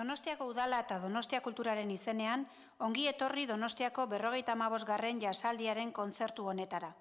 Donostiako Udala eta Donostia Kulturaren izenean, ongi etorri Donostiako 55. jasaldiaren kontzertu honetara.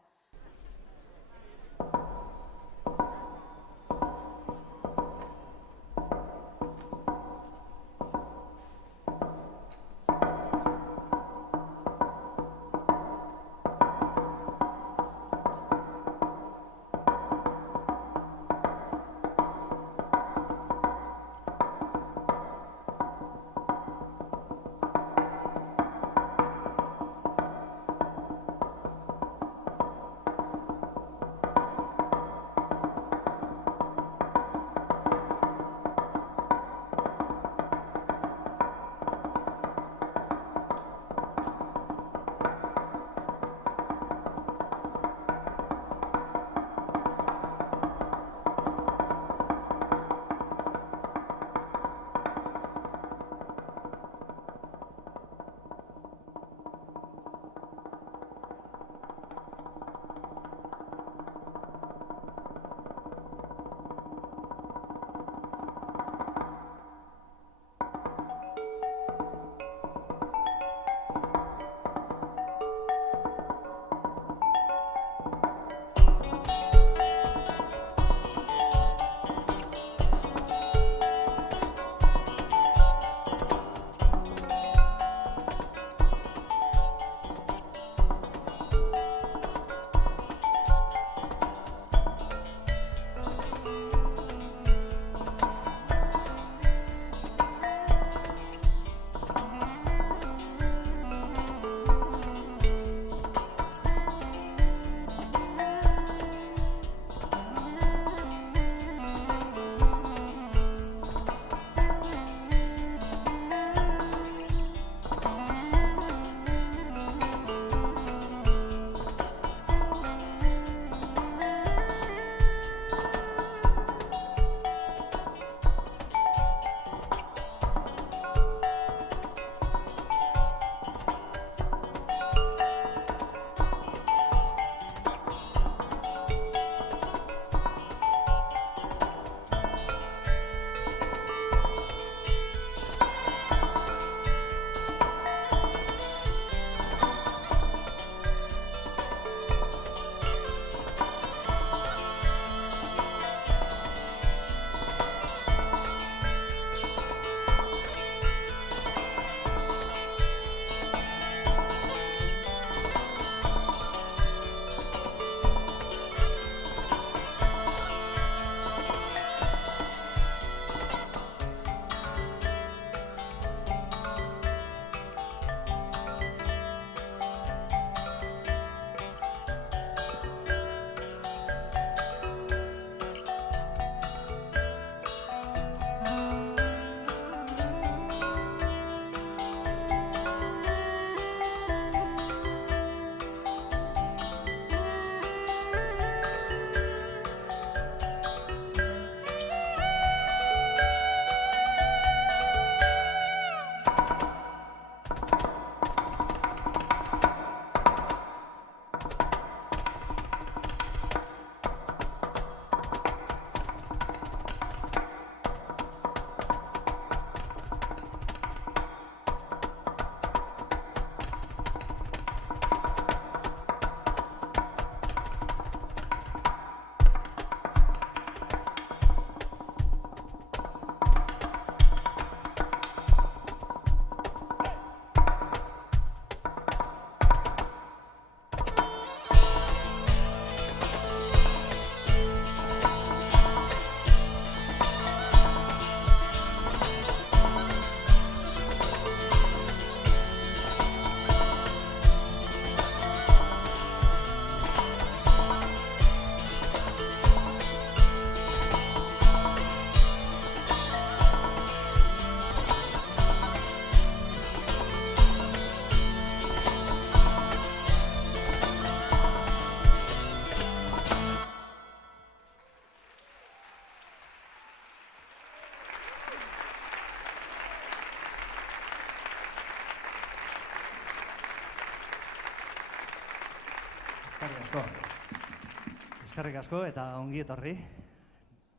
Eskerrik asko eta ongi etorri,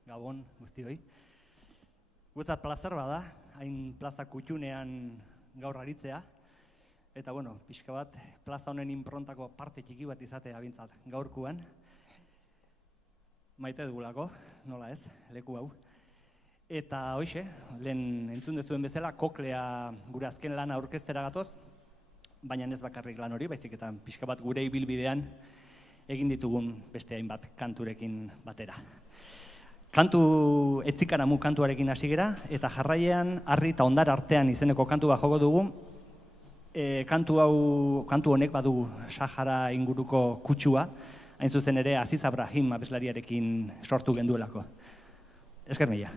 Gabon guztioi. Gutzat plazer bada, hain plaza kutxunean gaur aritzea, eta pixka bat plaza honen inprontako parte txiki bat izatea bintzat gaurkuan. Maite dugulako, nola ez, leku hau. Eta hoxe, lehen entzun dezuen bezala, koklea gure azken lana orkestera gatoz, baina ez bakarrik lan hori, baizik eta pixka bat gure ibilbidean egin ditugun beste hainbat kanturekin batera. Kantu etzikaramu kantuarekin hasi gera, eta jarraian Harri eta Ondar artean izeneko kantu bat joko dugu. Kantu honek badu Sahara inguruko kutsua, hain zuzen ere Aziz Abrahim abeslariarekin sortu genduelako. Esker mila.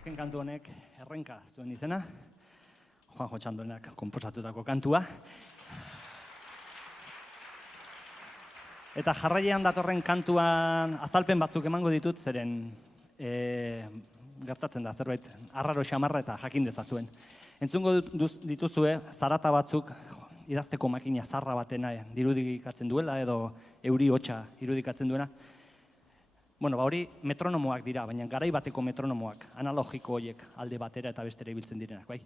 Azken kantu honek errenka zuen izena, Juanjo Txandonak konposatutako kantua. Eta jarraian datorren kantuan azalpen batzuk emango ditut, zeren gertatzen da zerbait arraro xamarra eta jakin dezazuen. Entzungo dituzue zarata batzuk idazteko makina zarra batena dirudikatzen duela edo euri hotxa irudikatzen duena. Bueno, hori metronomoak dira, baina garai bateko metronomoak, analogiko horiek alde batera eta bestera ibiltzen direnak, bai.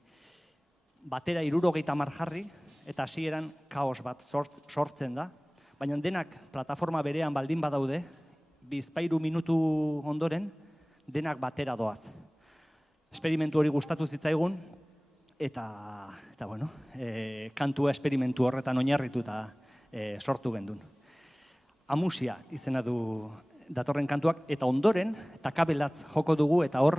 Batera 70 jarri eta hasieran kaos bat sortzen da, baina denak plataforma berean baldin badaude, 2-3 minutu ondoren, denak batera doaz. Esperimentu hori gustatu zitzaigun, eta bueno, kantua esperimentu horretan oinarritu eta sortu gendun. Amusia izena du datorren kantuak, eta ondoren, takabelatz joko dugu, eta hor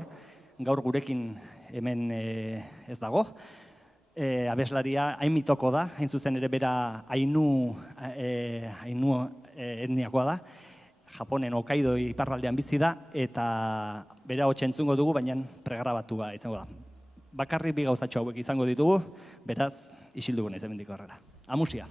gaur gurekin hemen ez dago. Abeslaria hain mitoko da, hain zuzen ere bera Ainu etniakoa da, Japonen Hokkaido iparraldean bizi da, eta bera hotxe entzungo dugu, baina pregrabatua izango da. Bakarrik 2 gauzatxo hauek izango ditugu, beraz, isildugu naiz hemendik aurrera. Amusia.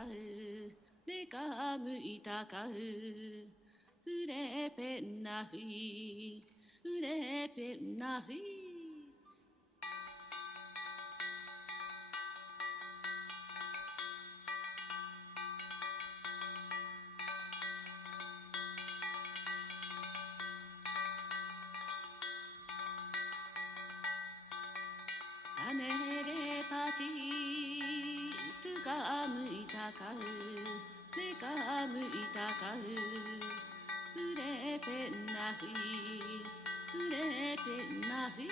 かうれかむいたかうふれぺんなふいふれぺんなふいたねれぱちとかむいたかうれかむいたかうふれぺんなふいふれぺんなふい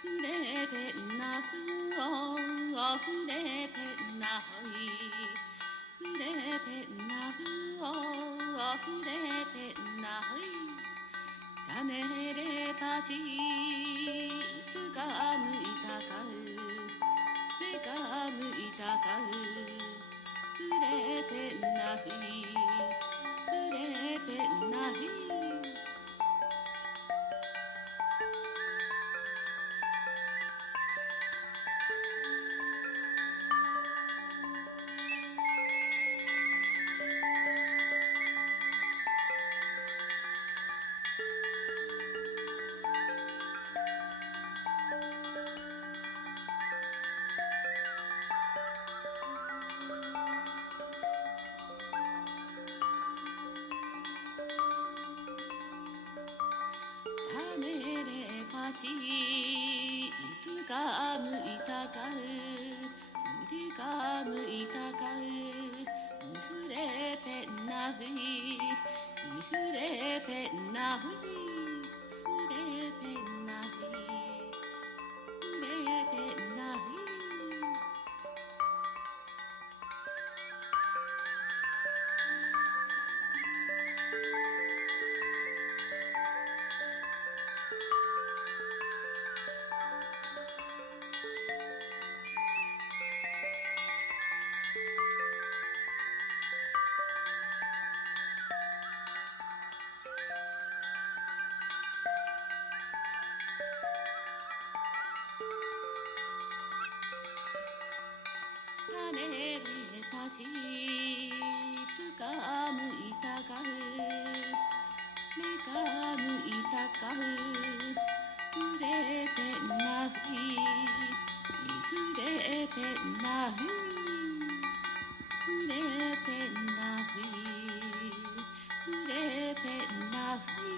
ふれぺんなふおふれぺんなほいふれぺんなふおふれぺんなほいたねれぱしとかむいたかうれかむいたかうふれぺんなふいふれぺんなふいたねれぱしとかむいたかうりかむいたかうふれぺんなふいふれぺんなふいふれぺんなふいふれぺんなふいたねれぱしとかむいたかうれかむいたかうふれぺんなふいふれぺんなふいふれぺんなふいふれぺんなふい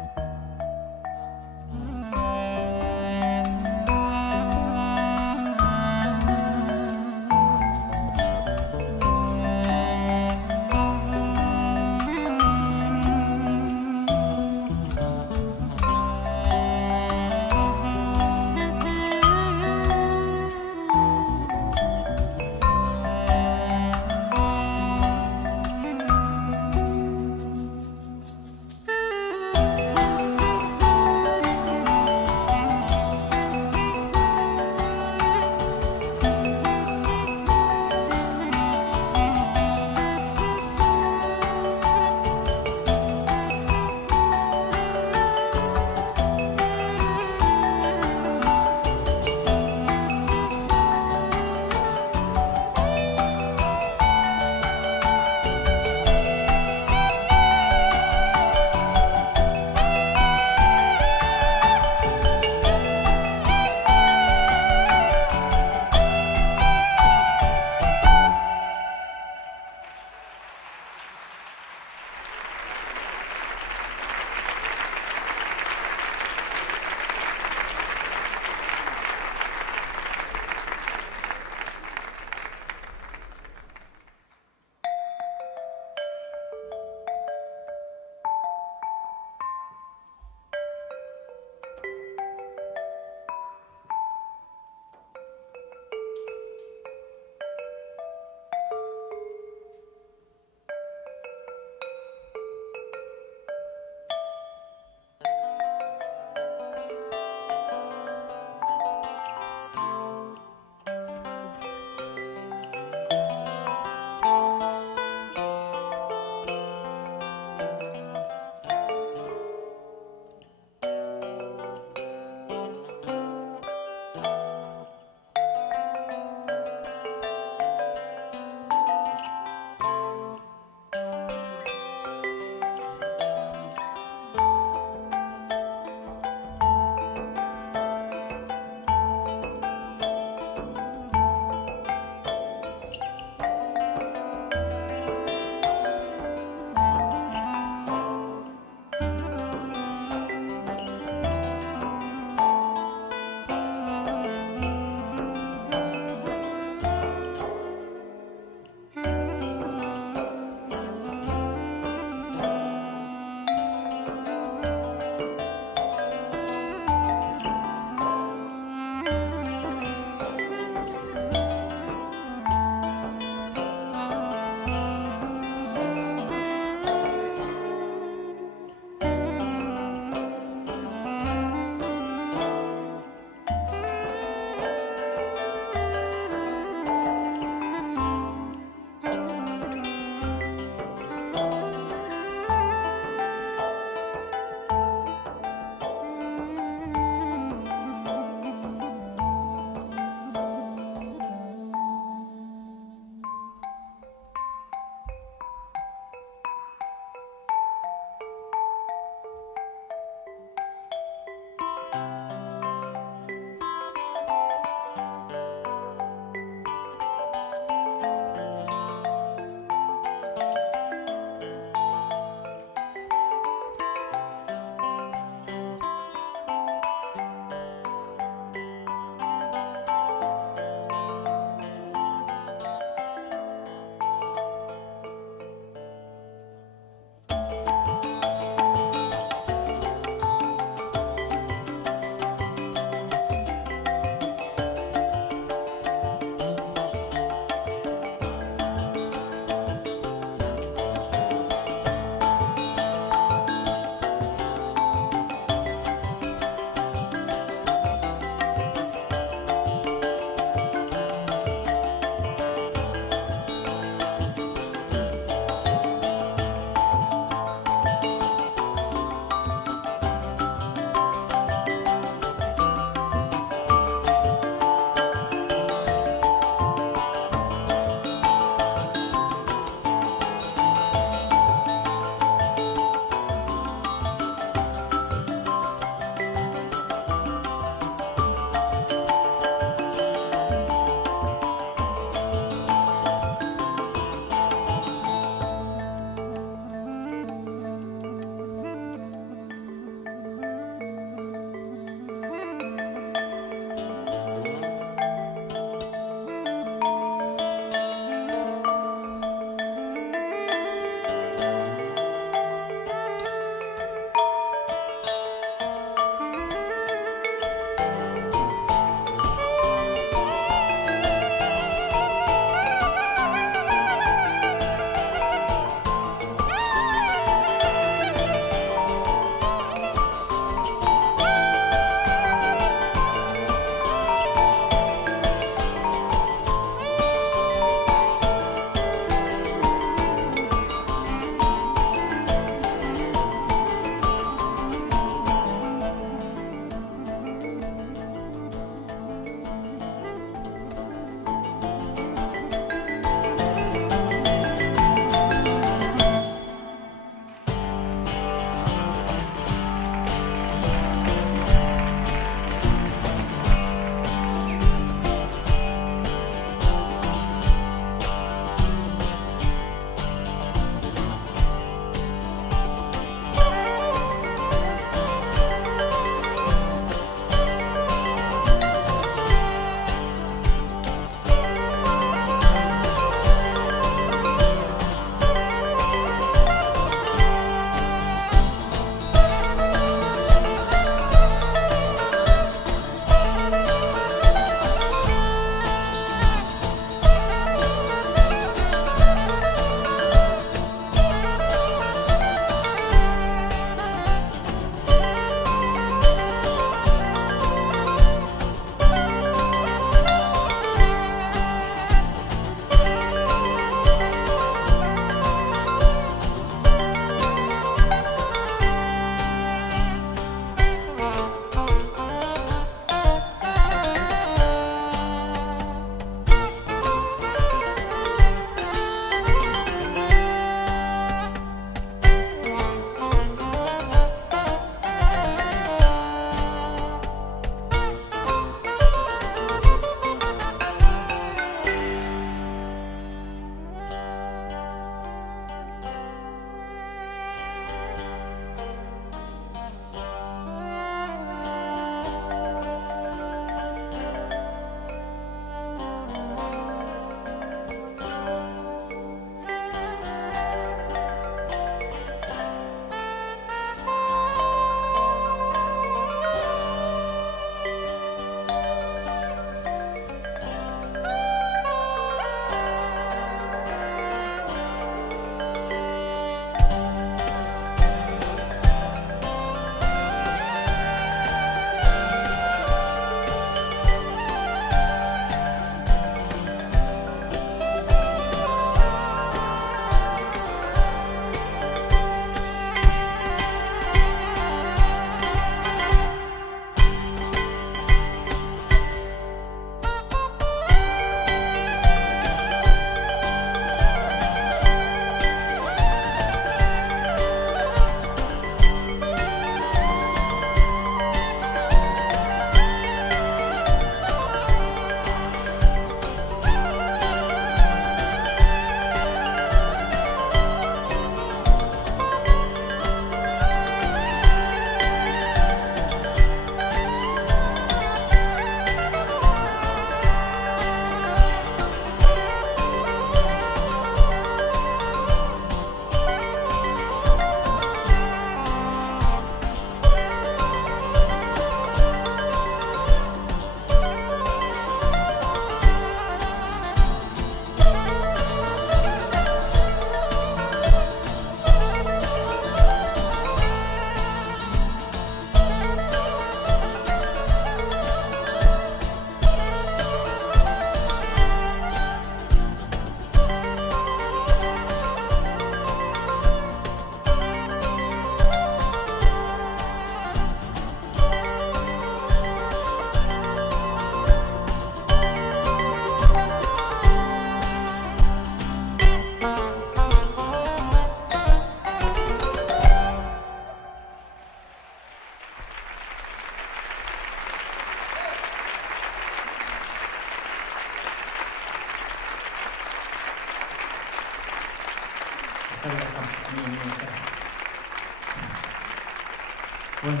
Bueno,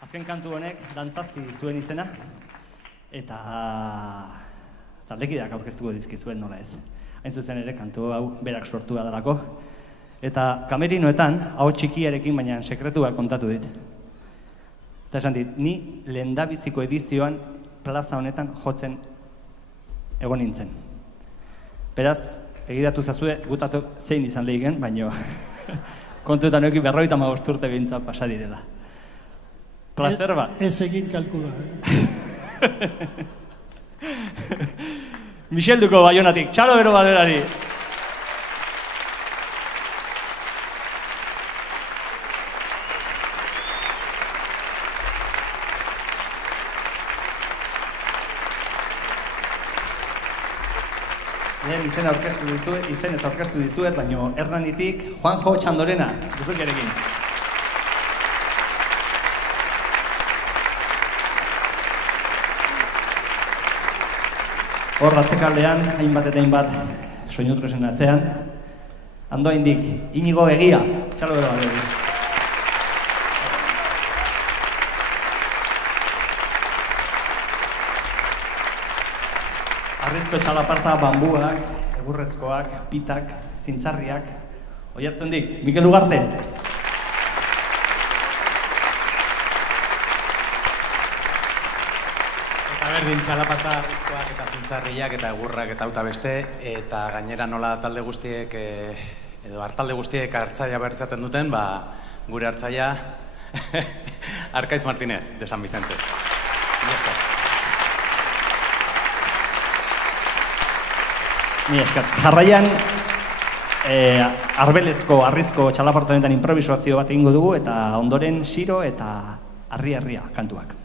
azken kantu honek dantzazpi zuen izena, eta taldekideak aurkeztuko dizkizuen nola ez. Hain zuzen ere, kantu hau berak sortua dalako. Eta kamerinoetan, hau txikiarekin, baina sekretua kontatu dit. Eta esan dit, ni lehendabiziko edizioan plaza honetan jotzen egon nintzen. Beraz, begiratu zazue, gutatu zein izan lehigen, baina kontuetan eki 55 urte bintza pasa direla. Plazer bat. Ez egin kalkula. Michelduko Baionatik, txalo bero baderari. Lehen izenez aurkeztu dizuet, baina Hernanitik Juanjo Txandorena, duzukerekin. Hor atzekaldean, hainbat eta hainbat soinutresen atzean, ando haindik, Inigo Egia, txalo bero bat. Arrizko txalaparta, bambuak, egurrezkoak, pitak, zintzarriak. Oiartzen dik, Mikel Ugarte. Eta berdin txalaparta, arrizkoak eta zintzarriak eta egurrak eta auta beste. Eta gainera nola talde guztiek, edo hartalde guztiek hartzaia behar izaten duten, gure hartzaia Arkaitz Martinez, de San Vicente. Ni eskat. Jarraian, arbelezko, arrizko txalaparta honetan improvisazio bat egingo dugu, eta ondoren Siro eta Arri-Arria kantuak.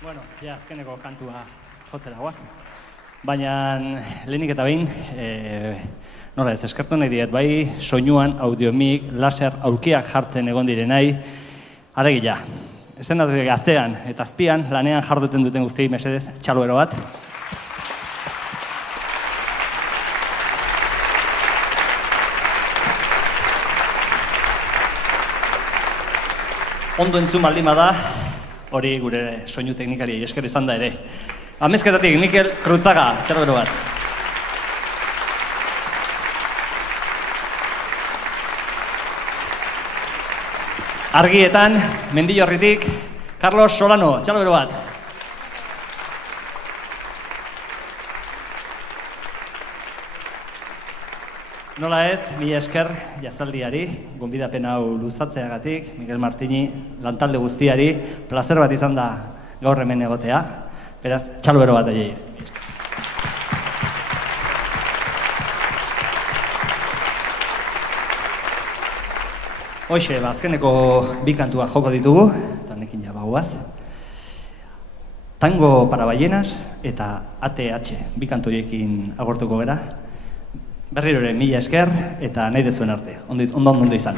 Bueno, ja azkeneko kantua jotzera guaz. Baina lehenik eta behin, nola ez, eskertu nahi diet, bai soinuan, audiomik, laser, aulkiak jartzen egon direnai, alegia, eszenatik atzean eta azpian, lanean jarduten duten guztiei mesedez, txaluero bat. Ondo entzun baldin bada, hori gure soinu teknikari esker izan da ere. Amezketatik, Mikel Krutzaga, txaluero bat. Argietan, Mendillorritik, Carlos Solano, txaluero bat. Nola ez, mila esker jazaldiari, gonbidapen hau luzatzeagatik, Miguel Martini, lantalde guztiari, plazer bat izan da gaur hemen egotea, beraz, txaluero bat aiei. Hoxe, azkeneko bi kantua joko ditugu, eta honekin ja bagoaz. Tango para ballenas eta ATH, bi kantu horiekin agortuko gara. Berriro ere, mila esker eta nahi dezuen arte, ondo izan.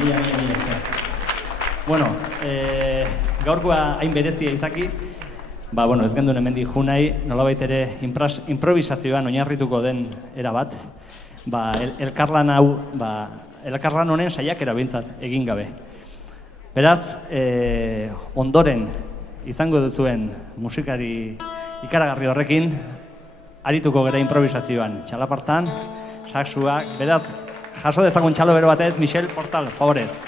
Mila esker. Bueno, gaurkoa hain berezia izaki, ez genduen hemendik junai, nolabait ere improvisazioan oinarrituko den erabat, elkarlan hau, elkarlan honen saiakera behintzat egin gabe. Beraz, ondoren izango duzuen musikari ikaragarri horrekin, arituko gara improvisazioan, txalapartan, saxuak, beraz, jaso dezagun txalo bero batez, Michel Portal, favorez.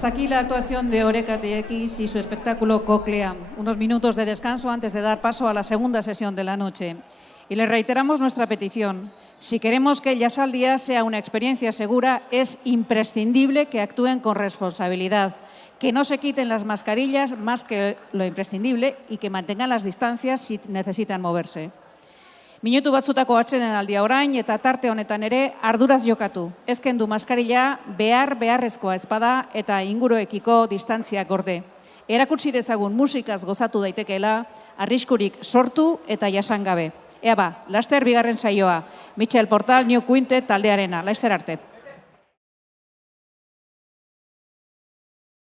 Hasta aquí la actuación de Oreca TX y su espectáculo Cóclea. Unos minutos de descanso antes de dar paso a la segunda sesión de la noche. Y le reiteramos nuestra petición. Si queremos que el Jazz al Día sea una experiencia segura, es imprescindible que actúen con responsabilidad, que no se quiten las mascarillas más que lo imprescindible y que mantengan las distancias si necesitan moverse. Minutu batzutako atsedenaldia orain eta tarte honetan ere arduraz jokatu. Ez kendu maskarilla beharrezkoa ezpada eta inguruekiko distantziak gorde. Erakutsi dezagun musikaz gozatu daitekeela, arriskurik sortu eta jasan gabe. Ea ba, laster bigarren saioa. Michel Portal, New Quintet taldearena. Laster arte.